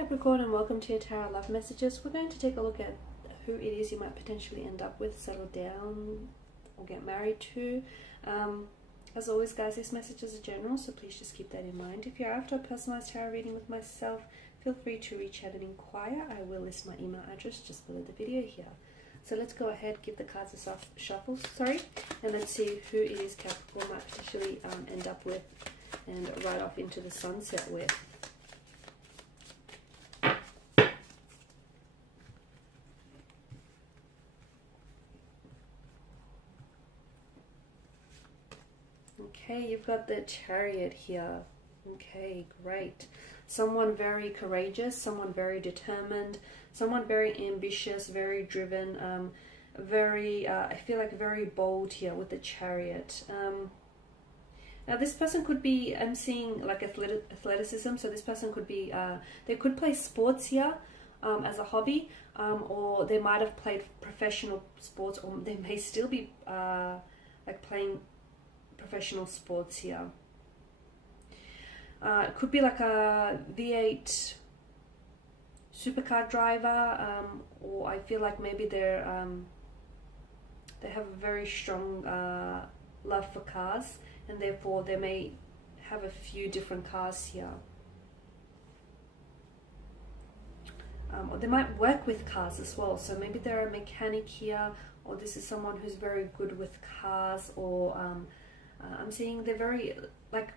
Capricorn, and welcome to your Tarot Love Messages. We're going to take a look at who it is you might potentially end up with, settle down, or get married to. As always, guys, these messages are general, so please just keep that in mind. If you're after a personalized tarot reading with myself, feel free to reach out and inquire. I will list my email address just below the video here. So let's go ahead, give the cards a soft shuffle, and let's see who it is Capricorn might potentially end up with and ride off into the sunset with. Okay, you've got the Chariot here. Okay, great. Someone very courageous, someone very determined, someone very ambitious, very driven, I feel like very bold here with the Chariot. Now this person could be, I'm seeing like athleticism, so this person could be, they could play sports here as a hobby, or they might have played professional sports, or they may still be like playing professional sports here. It could be like a V8 supercar driver, or I feel like maybe they have a very strong love for cars, and therefore they may have a few different cars here. Or they might work with cars as well, so maybe they're a mechanic here, or this is someone who's very good with cars, or I'm seeing they're very, like,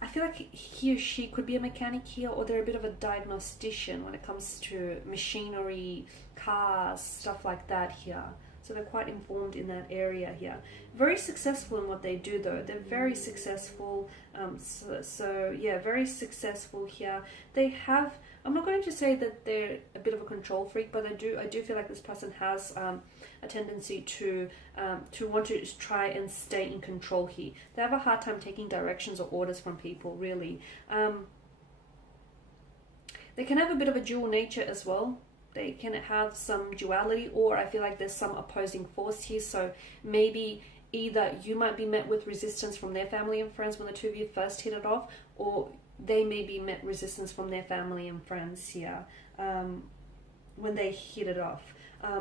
I feel like he or she could be a mechanic here, or they're a bit of a diagnostician when it comes to machinery, cars, stuff like that here. So they're quite informed in that area here. Very successful in what they do though. They're very successful. So yeah, very successful here. They have, I'm not going to say that they're a bit of a control freak, but I do feel like this person has a tendency to want to try and stay in control here. They have a hard time taking directions or orders from people, really. They can have a bit of a dual nature as well. They can have some duality, or I feel like there's some opposing force here. So maybe either you might be met with resistance from their family and friends when the two of you first hit it off, or they may be met resistance from their family and friends here when they hit it off.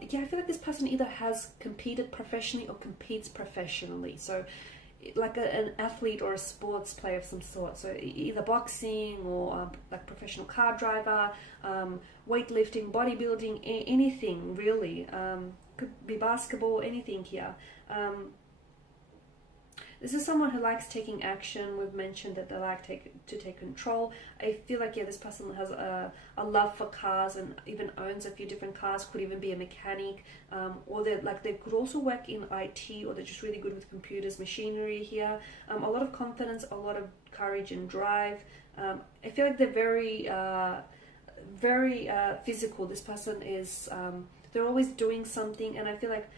Yeah, I feel like this person either has competed professionally or competes professionally. So like an athlete or a sports player of some sort, so either boxing or like professional car driver, weightlifting, bodybuilding, anything really, could be basketball, anything here. This is someone who likes taking action. We've mentioned that they like to take control. I feel like, yeah, this person has a love for cars and even owns a few different cars, could even be a mechanic, or they could also work in IT, or they're just really good with computers, machinery here. A lot of confidence, a lot of courage and drive. I feel like they're very physical. This person is, they're always doing something, and I feel like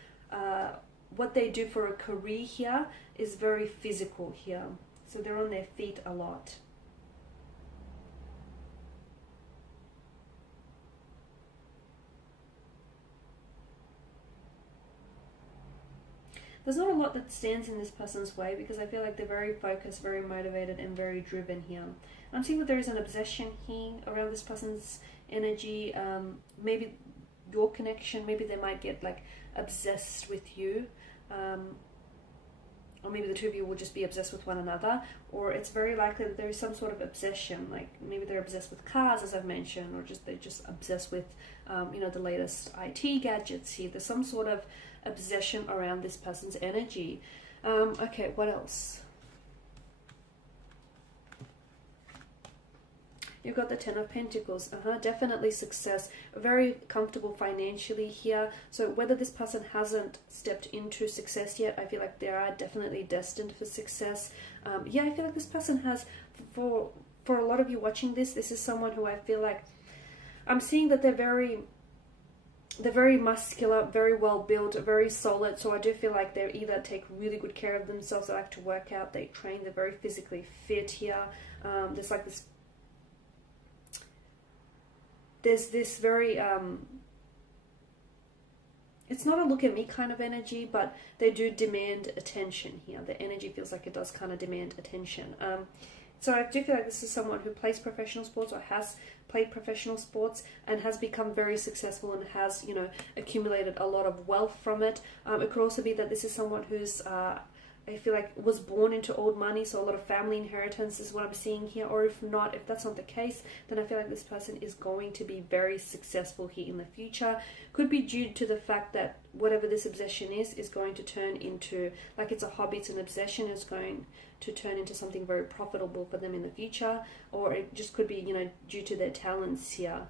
what they do for a career here is very physical here. So they're on their feet a lot. There's not a lot that stands in this person's way, because I feel like they're very focused, very motivated, and very driven here. I'm seeing that there is an obsession here around this person's energy. Maybe your connection, maybe they might get like obsessed with you, or maybe the two of you will just be obsessed with one another, or it's very likely that there is some sort of obsession, like maybe they're obsessed with cars, as I've mentioned, or they're just obsessed with the latest IT gadgets here. There's some sort of obsession around this person's energy. Okay, what else? You've got the Ten of Pentacles. Definitely success. Very comfortable financially here. So whether this person hasn't stepped into success yet, I feel like they are definitely destined for success. Yeah, I feel like this person has, for a lot of you watching this, this is someone who I feel like, I'm seeing that they're very muscular, very well built, very solid. So I do feel like they either take really good care of themselves, they like to work out, they train, they're very physically fit here. There's like this, there's this very, it's not a look at me kind of energy, but they do demand attention here. The energy feels like it does kind of demand attention. So I do feel like this is someone who plays professional sports or has played professional sports and has become very successful and has, you know, accumulated a lot of wealth from it. It could also be that this is someone who's I feel like was born into old money, so a lot of family inheritance is what I'm seeing here. Or if not, if that's not the case, then I feel like this person is going to be very successful here in the future. Could be due to the fact that whatever this obsession is going to turn into, like it's a hobby, it's an obsession, it's going to turn into something very profitable for them in the future. Or it just could be, you know, due to their talents here.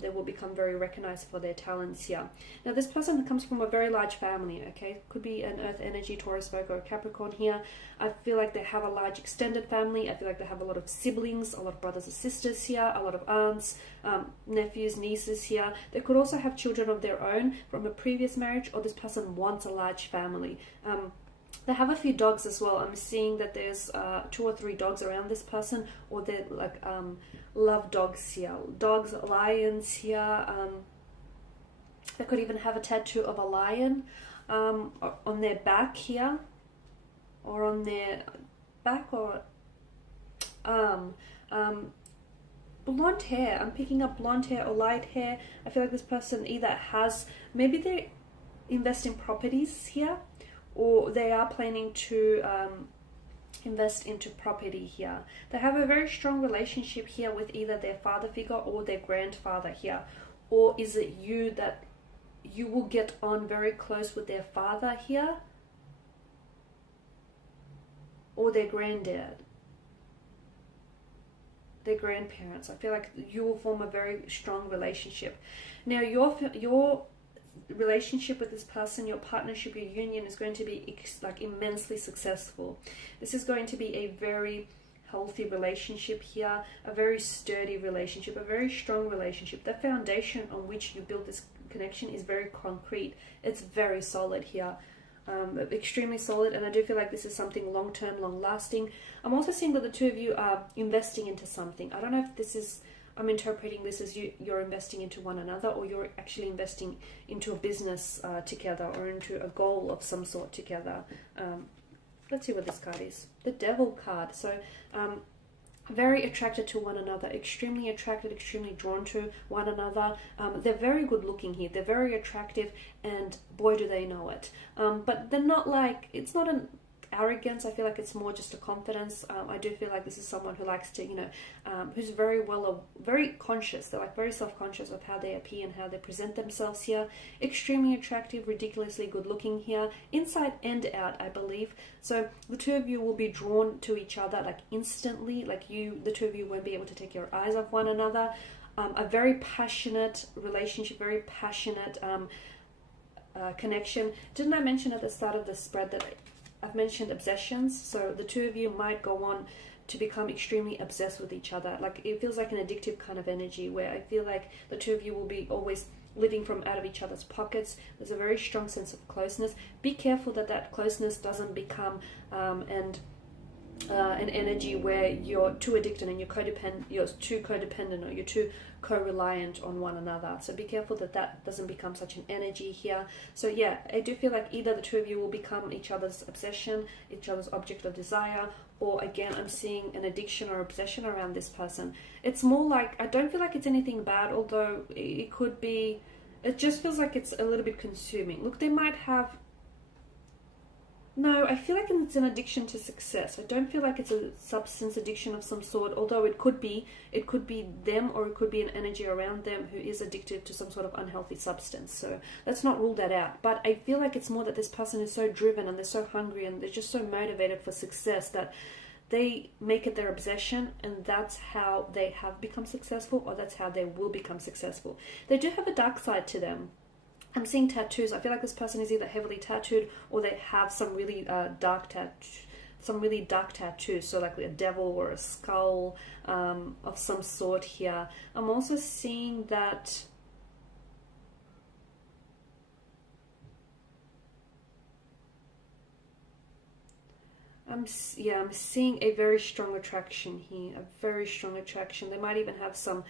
They will become very recognized for their talents here. Now, this person comes from a very large family, okay? Could be an Earth energy, Taurus, Virgo, or Capricorn here. I feel like they have a large extended family. I feel like they have a lot of siblings, a lot of brothers and sisters here, a lot of aunts, nephews, nieces here. They could also have children of their own from a previous marriage, or this person wants a large family. They have a few dogs as well. I'm seeing that there's 2 or 3 dogs around this person, or they're like love dogs here. Dogs, lions here. They could even have a tattoo of a lion on their back here, or on their back or arm. Blonde hair. I'm picking up blonde hair or light hair. I feel like this person either has, maybe they invest in properties here, or they are planning to invest into property here. They have a very strong relationship here with either their father figure or their grandfather here. Or is it you that you will get on very close with their father here, or their granddad, their grandparents? I feel like you will form a very strong relationship. Now, your relationship with this person, your partnership, your union is going to be like immensely successful. This is going to be a very healthy relationship here, a very sturdy relationship, a very strong relationship. The foundation on which you build this connection is very concrete. It's very solid here, extremely solid, and I do feel like this is something long-term, long-lasting. I'm also seeing that the two of you are investing into something. I don't know if this is, I'm interpreting this as you're investing into one another, or you're actually investing into a business together, or into a goal of some sort together. Let's see what this card is. The Devil card. So very attracted to one another, extremely attracted, extremely drawn to one another. They're very good looking here. They're very attractive, and boy do they know it. But they're not like, it's not an arrogance. I feel like it's more just a confidence. I do feel like this is someone who likes to, who's very conscious. They're like very self-conscious of how they appear and how they present themselves here. Extremely attractive, ridiculously good looking here, inside and out, I believe. So the two of you will be drawn to each other like instantly. Like the two of you won't be able to take your eyes off one another. A very passionate relationship, very passionate connection. Didn't I mention at the start of the spread that I've mentioned obsessions? So the two of you might go on to become extremely obsessed with each other. Like it feels like an addictive kind of energy, where I feel like the two of you will be always living from out of each other's pockets. There's a very strong sense of closeness. Be careful that closeness doesn't become an energy where you're too addicted and you're too codependent, or you're too co-reliant on one another. So be careful that doesn't become such an energy here. So yeah, I do feel like either the two of you will become each other's obsession, each other's object of desire, or again, I'm seeing an addiction or obsession around this person. It's more like, I don't feel like it's anything bad, although it could be, it just feels like it's a little bit consuming. Look, they might have, no, I feel like it's an addiction to success. I don't feel like it's a substance addiction of some sort, although it could be them, or it could be an energy around them who is addicted to some sort of unhealthy substance. So let's not rule that out. But I feel like it's more that this person is so driven and they're so hungry and they're just so motivated for success that they make it their obsession, and that's how they have become successful, or that's how they will become successful. They do have a dark side to them. I'm seeing tattoos. I feel like this person is either heavily tattooed, or they have some really dark tattoos. So like a devil or a skull of some sort here. I'm also seeing that I'm seeing a very strong attraction here. A very strong attraction. They might even have some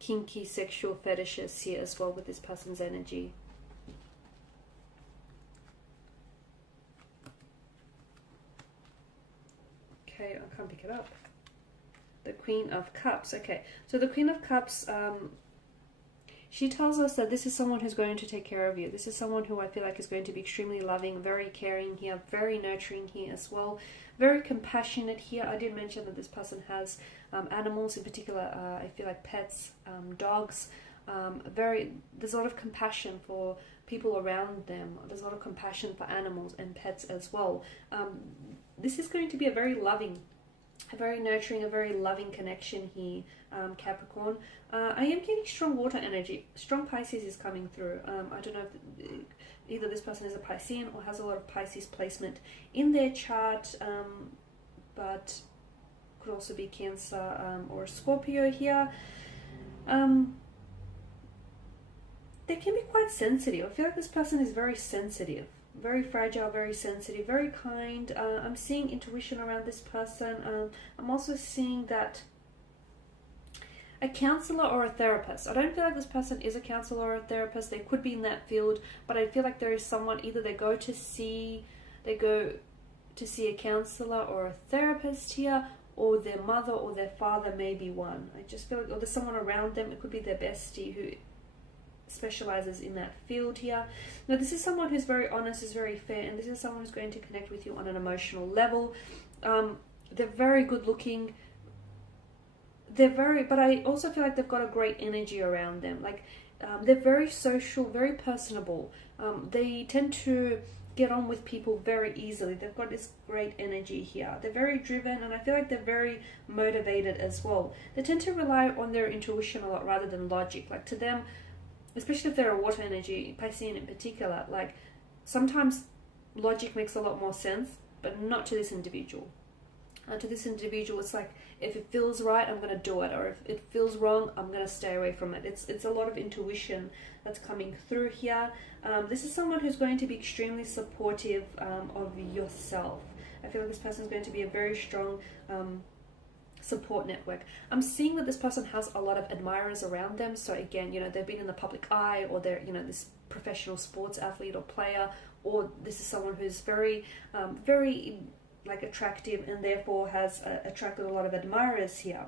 kinky sexual fetishes here as well with this person's energy. Okay, I can't pick it up. The Queen of Cups. Okay, so the Queen of Cups, she tells us that this is someone who's going to take care of you. This is someone who I feel like is going to be extremely loving, very caring here, very nurturing here as well, very compassionate here. I did mention that this person has animals, in particular, I feel like pets, dogs. There's a lot of compassion for people around them. There's a lot of compassion for animals and pets as well. This is going to be a very loving, a very nurturing, a very loving connection here, Capricorn. I am getting strong water energy. Strong Pisces is coming through. I don't know if either this person is a Piscean or has a lot of Pisces placement in their chart, but could also be Cancer or Scorpio here. They can be quite sensitive. I feel like this person is very sensitive, very fragile, very sensitive, very kind. I'm seeing intuition around this person. I'm also seeing that a counselor or a therapist. I don't feel like this person is a counselor or a therapist. They could be in that field, but I feel like there is someone, either they go to see a counselor or a therapist here, or their mother or their father may be one. I just feel like, or there's someone around them. It could be their bestie who specializes in that field here. Now, this is someone who's very honest, is very fair, and this is someone who's going to connect with you on an emotional level. They're very good looking. But I also feel like they've got a great energy around them. Like, they're very social, very personable. They tend to get on with people very easily. They've got this great energy here. They're very driven, and I feel like they're very motivated as well. They tend to rely on their intuition a lot rather than logic. Like, to them, especially if they're a water energy, Piscean in particular, like, sometimes logic makes a lot more sense, but not to this individual. To this individual, it's like, if it feels right, I'm going to do it, or if it feels wrong, I'm going to stay away from it. It's a lot of intuition that's coming through here. This is someone who's going to be extremely supportive of yourself. I feel like this person is going to be a very strong support network. I'm seeing that this person has a lot of admirers around them. So again, they've been in the public eye, or they're, this professional sports athlete or player, or this is someone who's very, very like attractive, and therefore has attracted a lot of admirers here.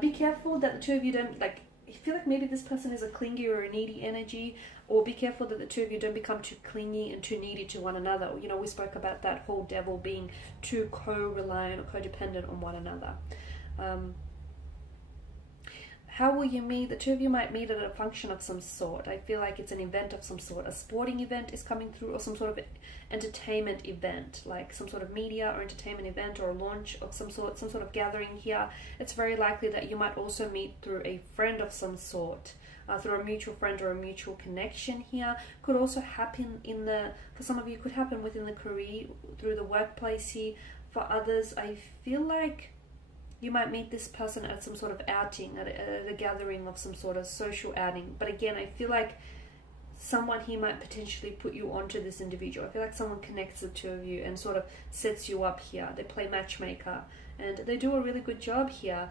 Be careful that the two of you don't, like, I feel like maybe this person is a clingy or a needy energy, or be careful that the two of you don't become too clingy and too needy to one another. We spoke about that whole devil being too co-reliant or codependent on one another. How will you meet? The two of you might meet at a function of some sort. I feel like it's an event of some sort. A sporting event is coming through, or some sort of entertainment event, like some sort of media or entertainment event, or a launch of some sort of gathering here. It's very likely that you might also meet through a friend of some sort, through a mutual friend or a mutual connection here. Could also happen for some of you, could happen within the career, through the workplace here. For others, I feel like you might meet this person at some sort of outing, at a gathering of some sort of social outing. But again, I feel like someone here might potentially put you onto this individual. I feel like someone connects the two of you and sort of sets you up here. They play matchmaker, and they do a really good job here.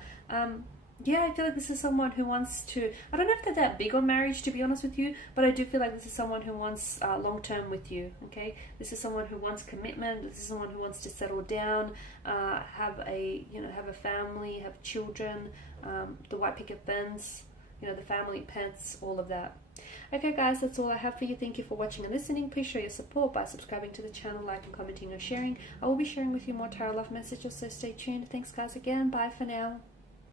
Yeah, I feel like this is someone who wants to, I don't know if they're that big on marriage, to be honest with you, but I do feel like this is someone who wants long-term with you, okay? This is someone who wants commitment. This is someone who wants to settle down, have a family, have children, the white picket fence, the family, pets, all of that. Okay, guys, that's all I have for you. Thank you for watching and listening. Please show your support by subscribing to the channel, liking, commenting, or sharing. I will be sharing with you more tarot love messages, so stay tuned. Thanks, guys, again. Bye for now.